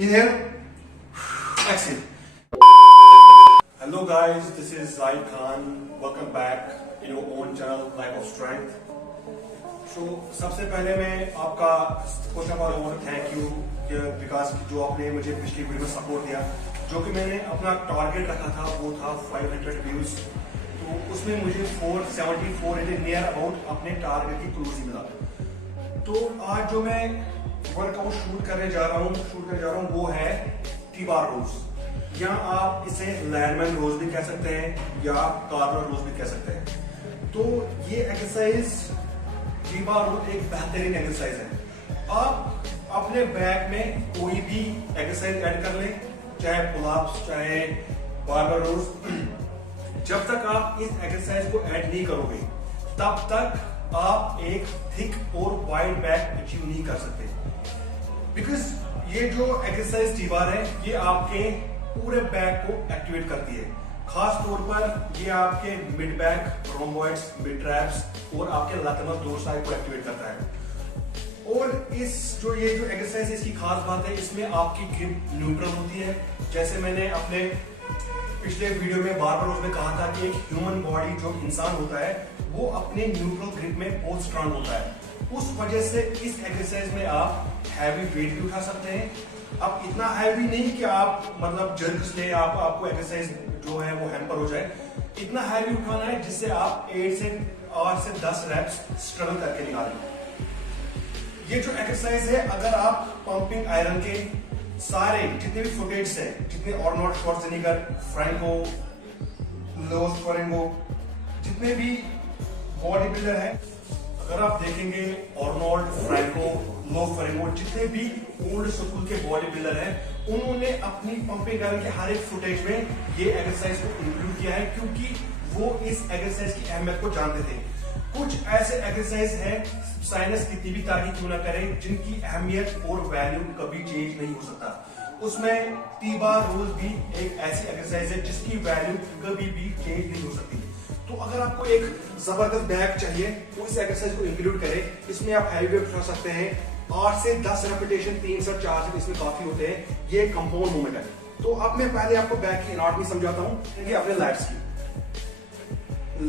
Inhale, exhale. Hello guys, this is Zaid Khan. Welcome back in your own channel Life of Strength. So सबसे पहले मैं आपका first of all thank you Vikas जो आपने मुझे पिछली वीडियो में सपोर्ट दिया, जो कि मैंने अपना टारगेट रखा था वो था 500 व्यूज। तो उसमें मुझे 474 नियर अबाउट अपने टारगेट की क्लोज ही मिला। तो आज जो मैं वर्कआउट शूट करने जा रहा हूँ वो है टी-बार रोज, या आप इसे लैंडमैन रोज भी कह सकते हैं या कार्नर रोज भी कह सकते हैं। तो ये एक्सरसाइज टी-बार रोज एक बेहतरीन एक्सरसाइज है। आप अपने बैक में कोई भी एक्सरसाइज ऐड कर लें, चाहे पुल-अप्स चाहे बारबेल रोज। जब तक आप इस एक्सरसाइज को ऐड नहीं करोगे तब तक आप एक थिक और वाइड बैक अचीव नहीं कर सकते, बिकॉज ये जो एक्सरसाइज टी-बार है ये आपके पूरे बैक को एक्टिवेट करती है। खास तौर पर ये आपके मिड बैक, रोम्बॉइड्स, मिड ट्रैप्स और आपके लैटरल डोर्साई को एक्टिवेट करता है। और इस जो एक्सरसाइज है इसकी खास बात है, इसमें आपकी ग्रिप न्यूट्रल होती है। जैसे मैंने अपने पिछले वीडियो में बार में कहा था कि एक ह्यूमन बॉडी जो इंसान होता है वो अपने न्यूट्रल ग्रिप में बहुत स्ट्रांग होता है। उस वजह से इस एक्सरसाइज में आप हैवी वेट भी उठा सकते हैं। अब इतना हैवी नहीं कि आप मतलब जर्क से आपको एक्सरसाइज जो है वो हैम्पर हो जाए। इतना हैवी उठाना है जिससे आप 8 से 10 रैप्स स्ट्रगल करके निकालें। ये जो एक्सरसाइज है, अगर आप पंपिंग आयरन के सारे जितने भी फुटेज है, जितने आर्नोल्ड श्वार्ज़नेगर, फ्रैंको, लोस फरेंगो, जितने भी बॉडी बिल्डर है, अगर आप देखेंगे आर्नोल्ड, फ्रैंको, लो फरेंगो, जितने भी ओल्ड स्कूल के बॉडी बिल्डर हैं, उन्होंने अपनी पंपिंग आयरन के हर एक फुटेज में ये एक्सरसाइज को इंक्लूड किया है, क्योंकि वो इस एक्सरसाइज की अहमियत को जानते थे। कुछ ऐसे एक्सरसाइज है, साइंस कितनी भी तारीफ क्यों ना करे, जिनकी अहमियत और वैल्यू कभी चेंज नहीं हो सकता। उसमें टी-बार रोज भी एक ऐसी एक्सरसाइज है जिसकी वैल्यू कभी भी चेंज नहीं हो सकती। तो अगर आपको एक जबरदस्त बैक चाहिए तो इस एक्सरसाइज को इंक्लूड करें। इसमें आप हैवी वेट उठा सकते हैं, 8 से 10 रेपिटेशन, 3 से 4 सेट इसमें काफी होते हैं। ये कंपाउंड मूवमेंट है। तो अब मैं पहले आपको बैक की एनाटॉमी समझाता हूँ, अपने लैट्स की।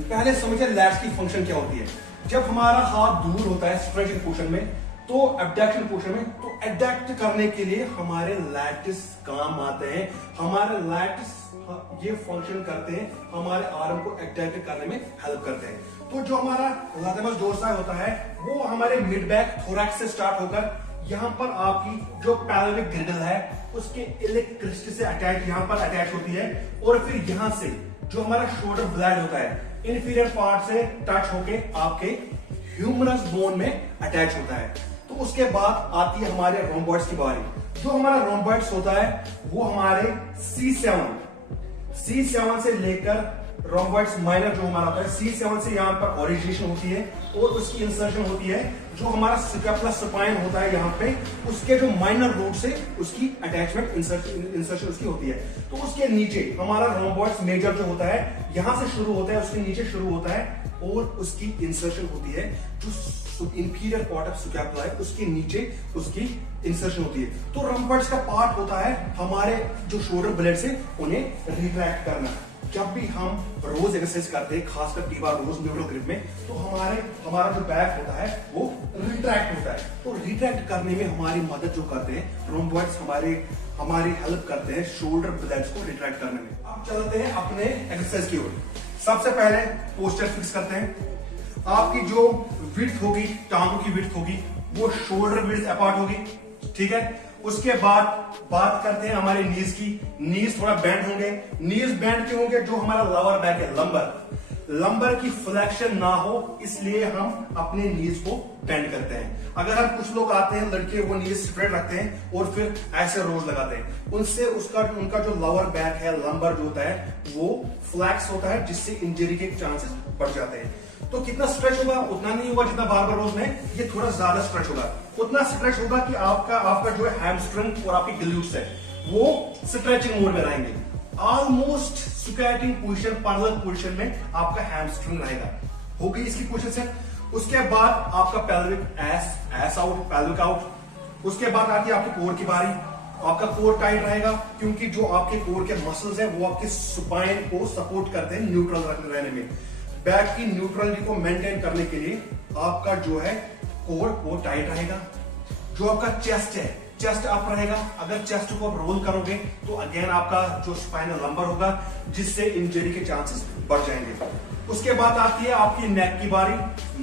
पहले समझिए लैट्स की फंक्शन क्या होती है। जब हमारा हाथ दूर होता है स्ट्रेचिंग पोजीशन में, तो एब्डक्शन पोजीशन में, तो एडक्ट करने के लिए हमारे लैटिस काम आते हैं। हमारे लैटिस ये फंक्शन करते हैं, हमारे आर्म को एडक्ट करने में हेल्प करते हैं। तो जो हमारा लैटरल डोर्साई होता है वो हमारे मिड बैक थोरैक्स से स्टार्ट होकर यहाँ पर आपकी जो पैल्विक ग्रिडल है उसके इलिक क्रिस्ट से अटैच, यहाँ पर अटैच होती है, और फिर यहाँ से जो हमारा शोल्डर ब्लेड होता है इंफीरियर पार्ट से टच होके आपके ह्यूमरस बोन में अटैच होता है। तो उसके बाद आती है हमारे रोम्बॉइड्स की बारी। जो हमारा रोम्बॉइड्स होता है वो हमारे C7 से लेकर रोम्बॉइड्स माइनर जो हमारा होता है, C7 से यहाँ पर ओरिजिनेशन होती है और उसकी इंसर्शन होती है। जो हमारा स्कैपुला स्पाइन होता है यहाँ पे, उसके जो माइनर रूट से उसकी अटैचमेंट इंसर्शन उसकी होती है। तो उसके नीचे हमारा रोम्बॉइड्स मेजर जो होता है यहाँ से शुरू होता है, उसके नीचे शुरू होता है और उसकी इंसर्शन होती है। जो इंफीरियर पार्ट ऑफ स्कैपुला है उसके नीचे उसकी इंसर्शन होती है। तो रोम्बॉइड्स का पार्ट होता है हमारे जो शोल्डर ब्लेड से उन्हें रिट्रैक्ट करना। जब भी हम रोज एक्सरसाइज करते हैं, खासकर टी-बार रोज न्यूट्रल ग्रिप में, तो हमारा जो बैक होता है वो रिट्रैक्ट होता है। तो रिट्रैक्ट करने में हमारी मदद जो करते हैं रोम्बॉइड्स, हमारी हेल्प करते हैं शोल्डर ब्लेड्स को रिट्रैक्ट करने में। अब चलते हैं अपने एक्सरसाइज की ओर। सबसे पहले पोस्चर फिक्स करते हैं। आपकी जो विड्थ होगी, टांगों की विड्थ होगी, वो शोल्डर विड्थ अपार्ट होगी, ठीक है। उसके बाद बात करते हैं हमारे नीज की। नीज थोड़ा बेंड होंगे। नीज बेंड क्यों होंगे? जो हमारा लोअर बैक है, लंबर की फ्लेक्शन ना हो, इसलिए हम अपने नीज को बेंड करते हैं। अगर हम कुछ लोग आते हैं लड़के, वो नीज स्ट्रेट रखते हैं और फिर ऐसे रोज लगाते हैं, उनसे उनका जो लोअर बैक है, लंबर जो होता है वो फ्लैक्स होता है, जिससे इंजरी के चांसेस बढ़ जाते हैं। तो कितना स्ट्रेच होगा? उतना नहीं होगा जितना बारबेल रोज में, ये थोड़ा ज्यादा स्ट्रेच होगा। उतना स्ट्रेच होगा कि आपका जो है हैमस्ट्रिंग और आपकी ग्लूट्स है वो स्ट्रेचिंग मोड में रहेंगे। Almost squatting position, parallel position में आपका हैमस्ट्रिंग रहेगा। हो गई इसकी पोजीशन सेट। उसके बाद आपका pelvic S out, pelvic out. उसके बाद आती है आपकी कोर की बारी। आपका कोर टाइट रहेगा, क्योंकि जो आपके कोर के मसल्स हैं वो आपके स्पाइन को सपोर्ट करते हैं न्यूट्रल रहने में। बैक की न्यूट्रलिटी को मेंटेन करने के लिए आपका जो है कोर वो टाइट रहेगा। जो आपका चेस्ट है, चेस्ट अप रहेगा। अगर चेस्ट को आप रोल करोगे तो अगेन आपका जो स्पाइनल लंबर होगा, जिससे इंजरी के चांसेस बढ़ जाएंगे। उसके बाद आती है आपकी नेक की बारी।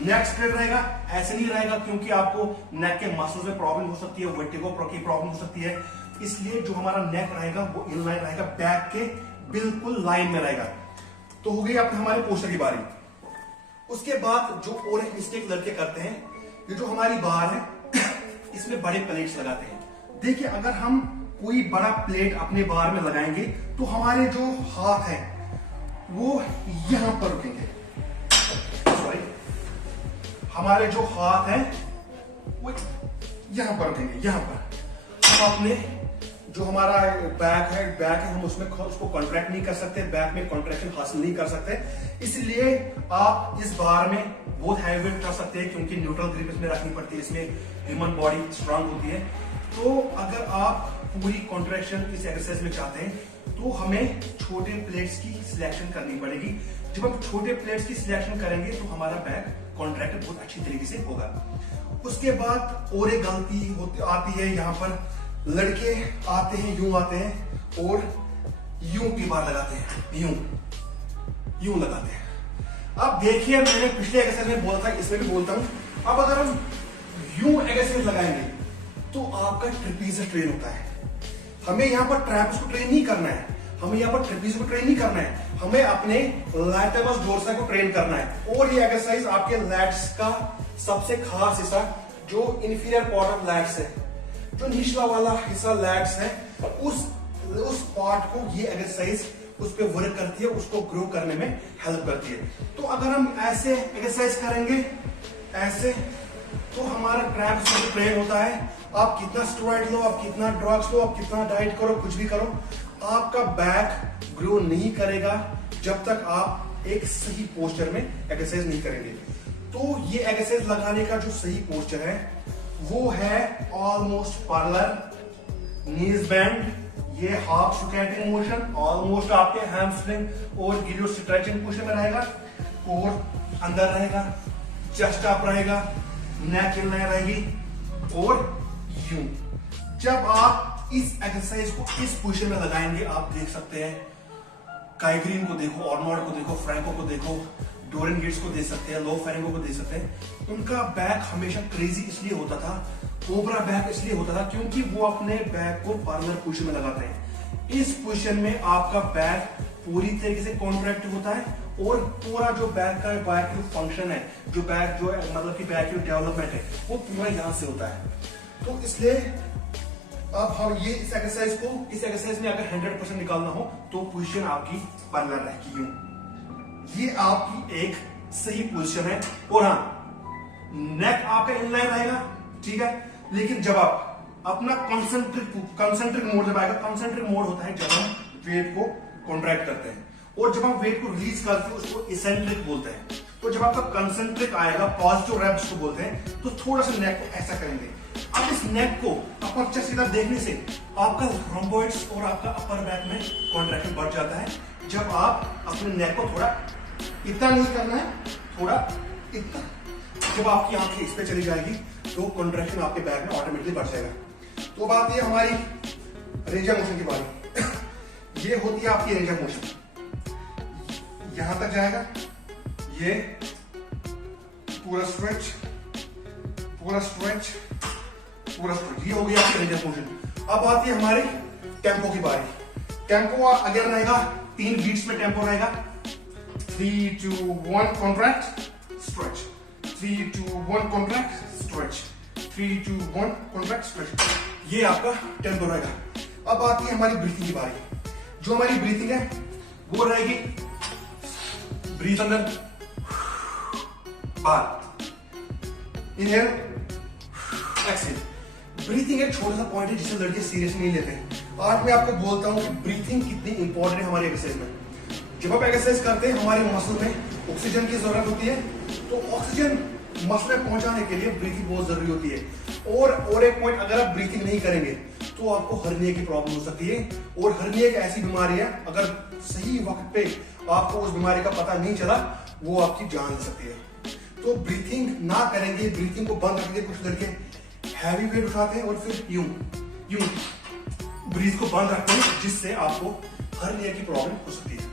नेक स्ट्रेट रहेगा, ऐसे नहीं रहेगा, क्योंकि आपको नेक के मसल्स में प्रॉब्लम हो सकती है, वर्टिगो की प्रॉब्लम हो सकती है। इसलिए जो हमारा नेक रहेगा वो इन लाइन रहेगा, बैक के बिल्कुल लाइन में रहेगा। तो हो गई अब हमारे पोस्टर की बारी। उसके बाद जो और एक मिस्टेक लड़के करते हैं, ये जो हमारी बार है इसमें बड़े प्लेट्स लगाते हैं। देखिए, अगर हम कोई बड़ा प्लेट अपने बार में लगाएंगे तो हमारे जो हाथ है वो यहां पर रुकेंगे। सॉरी, हमारे जो हाथ है वो यहां पर रुकेंगे। यहां पर हम अपने जो हमारा बैक है हम उसमें उसको कॉन्ट्रैक्ट नहीं कर सकते, बैक में कॉन्ट्रैक्शन हासिल नहीं कर सकते। इसलिए आप इस बार में बहुत हैवी वेट कर सकते हैं, क्योंकि न्यूट्रल ग्रिप इसमें रखनी पड़ती है, इसमें ह्यूमन बॉडी स्ट्रांग होती है। तो अगर आप पूरी कॉन्ट्रैक्शन इस एक्सरसाइज में चाहते हैं तो हमें छोटे प्लेट्स की सिलेक्शन करनी पड़ेगी। जब हम छोटे प्लेट्स की सिलेक्शन करेंगे तो हमारा बैक कॉन्ट्रैक्ट बहुत अच्छी तरीके से होगा। उसके बाद और एक गलती आती है, यहाँ पर लड़के आते हैं यूं आते हैं और यूं की बार लगाते हैं, यूं लगाते हैं। अब देखिए, मैंने पिछले एक्सरसाइज में बोला था, इसमें भी बोलता हूं। अब अगर हम यूं एक्सरसाइज लगाएंगे तो आपका ट्रेपीजियस ट्रेन होता है। हमें यहां पर ट्रैप्स को ट्रेन नहीं करना है, हमें यहां पर ट्रेपीज को ट्रेन नहीं करना है, हमें अपने लैटेरस डोर्सा को ट्रेन करना है। और ये एक्सरसाइज आपके लैट्स का सबसे खास हिस्सा, जो इंफीरियर पार्ट ऑफ लैट्स है, जो निचला वाला हिस्सा लैट्स है, उस पार्ट को ये एक्सरसाइज उस पर वर्क करती है, उसको ग्रो करने में हेल्प करती है। तो अगर हम ऐसे एक्सरसाइज करेंगे ऐसे, तो हमारा ट्रैप्स ट्रेन होता है। आप कितना स्टेरॉइड लो, आप कितना ड्रग्स लो, आप कितना डाइट करो, कुछ भी करो, आपका बैक ग्रो नहीं करेगा जब तक आप एक सही पोस्चर में एक्सरसाइज नहीं करेंगे। तो ये एक्सरसाइज लगाने का जो सही पोस्चर है वो है ऑलमोस्ट पैरेलल, नीज बेंड, ये हाफ स्क्वैटिंग मोशन, ऑलमोस्ट आपके हैमस्ट्रिंग और गिलियो स्ट्रेचिंग पोस्चर में रहेगा, और अंदर रहेगा, चेस्ट अप रहेगा, नेक इन लाइन रहेगी, और यूं। जब आप इस एक्सरसाइज को इस पोजीशन में लगाएंगे, आप देख सकते हैं काई ग्रीन को देखो, आर्नोल्ड को देखो, फ्रैंको को देखो, डोरिन गेट्स को देख सकते हैं, लो फेरेंगो को देख सकते हैं। उनका बैक हमेशा क्रेजी इसलिए होता था, कोबरा बैक इसलिए होता था, क्योंकि वो अपने बैक को पैरेलल पोजीशन में लगाते हैं। इस पोजीशन में आपका बैक पूरी तरीके से कॉन्ट्रैक्ट होता है, और पूरा जो बैक जो फंक्शन है, जो बैक जो है, मतलब कि बैक की डेवलपमेंट है, वो पूरा यहां से होता है। तो इसलिए अब हम ये इस एक्सरसाइज में अगर 100% निकालना हो तो पोजीशन आपकी पैरेलल रहेगी, यूं। ये आपकी एक सही पोजीशन है। और हाँ, नेक आपका इनलाइन रहेगा, ठीक है, लेकिन जब आप अपना कंसंट्रिक मोड जब आएगा, कंसंट्रिक मोड होता है जब हम वेट को कॉन्ट्रैक्ट करते हैं, और जब हम वेट को रिलीज करते हैं उसको इसेंट्रिक बोलते हैं। तो जब आपका कंसंट्रिक आएगा, पॉजिटिव रेप्स को बोलते हैं, तो थोड़ा सा नेक को ऐसा करेंगे। अब इस नेक को अपर चेस्ट की तरफ देखने से आपका रोम्बोइड्स और आपका अपर बैक में कॉन्ट्रैक्शन बढ़ जाता है। जब आप अपने नेक को थोड़ा इतना नहीं करना है, थोड़ा इतना, जब आपकी आंखें इस पे चली जाएगी तो कॉन्ट्रैक्शन आपके बैक में ऑटोमेटिकली बढ़ जाएगा। तो बात ये हमारी रेंज ऑफ मोशन की बारी। ये होती है आपकी रेंज ऑफ मोशन, यहां तक जाएगा, ये पूरा स्ट्रेच, पूरा स्ट्रेच, पूरा स्ट्रेच, ये हो गया आपकी रेंज ऑफ मोशन। अब आती है हमारी टेम्पो की बारी। टेम्पो अगर रहेगा 3 बीट्स में टेम्पो रहेगा, 3 2 1 contract stretch, 3 2 1 contract stretch, 3 2 1 contract stretch, ये आपका टेम्पो रहेगा। अब आती है हमारी ब्रीथिंग की बारी। जो हमारी ब्रीथिंग है वो रहेगी, ब्रीथ अंदर, बाहर, इनहेल, एक्सहेल। ब्रीथिंग एक छोटा सा पॉइंट है जिसे लड़के सीरियस नहीं लेते हैं। आज मैं आपको बोलता हूं कि ब्रीथिंग कितनी इंपॉर्टेंट है हमारी एक्सरसाइज में। जब आप एक्सरसाइज करते हैं, हमारे मसल में ऑक्सीजन की जरूरत होती है, तो ऑक्सीजन मसल में पहुंचाने के लिए ब्रीथिंग बहुत जरूरी होती है। और एक पॉइंट, अगर आप ब्रीथिंग नहीं करेंगे तो आपको हर्निया की प्रॉब्लम हो सकती है। और हर्निया एक ऐसी बीमारी है, अगर सही वक्त पे आपको उस बीमारी का पता नहीं चला, वो आपकी जान ले सकती है। तो ब्रीथिंग ना करेंगे, ब्रीथिंग को बंद रखेंगे। कुछ लड़के हैवी वेट उठाते हैं और फिर यूं ब्रीथ को बंद रखते हैं, जिससे आपको हर्निया की प्रॉब्लम हो सकती है।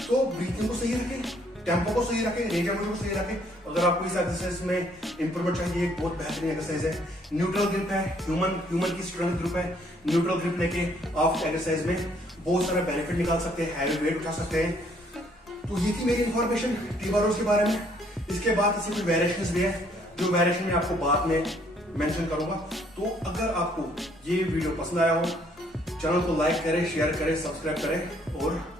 तो ब्रीथिंग को सही रखें, टेम्पो को सही रखें, रेंज ऑफ मोशन को सही रखें। अगर आपको इस एक्सरसाइज में इंप्रूवमेंट चाहिए, एक बहुत बेहतरीन एक्सरसाइज है। न्यूट्रल ग्रिप है, ह्यूमन की स्ट्रेंथ ग्रुप है। न्यूट्रल ग्रिप लेके आप एक्सरसाइज में बहुत सारा बेनिफिट निकाल सकते हैं, हैवी वेट उठा सकते हैं। तो ये थी मेरी इंफॉर्मेशन T-बारोज के बारे में। इसके बाद इसमें कुछ वेरिएशंस भी है, जो वेरिएशन मैं आपको बाद में मेंशन करूंगा। तो अगर आपको ये वीडियो पसंद आया हो, चैनल को लाइक करें, शेयर करें, सब्सक्राइब करें और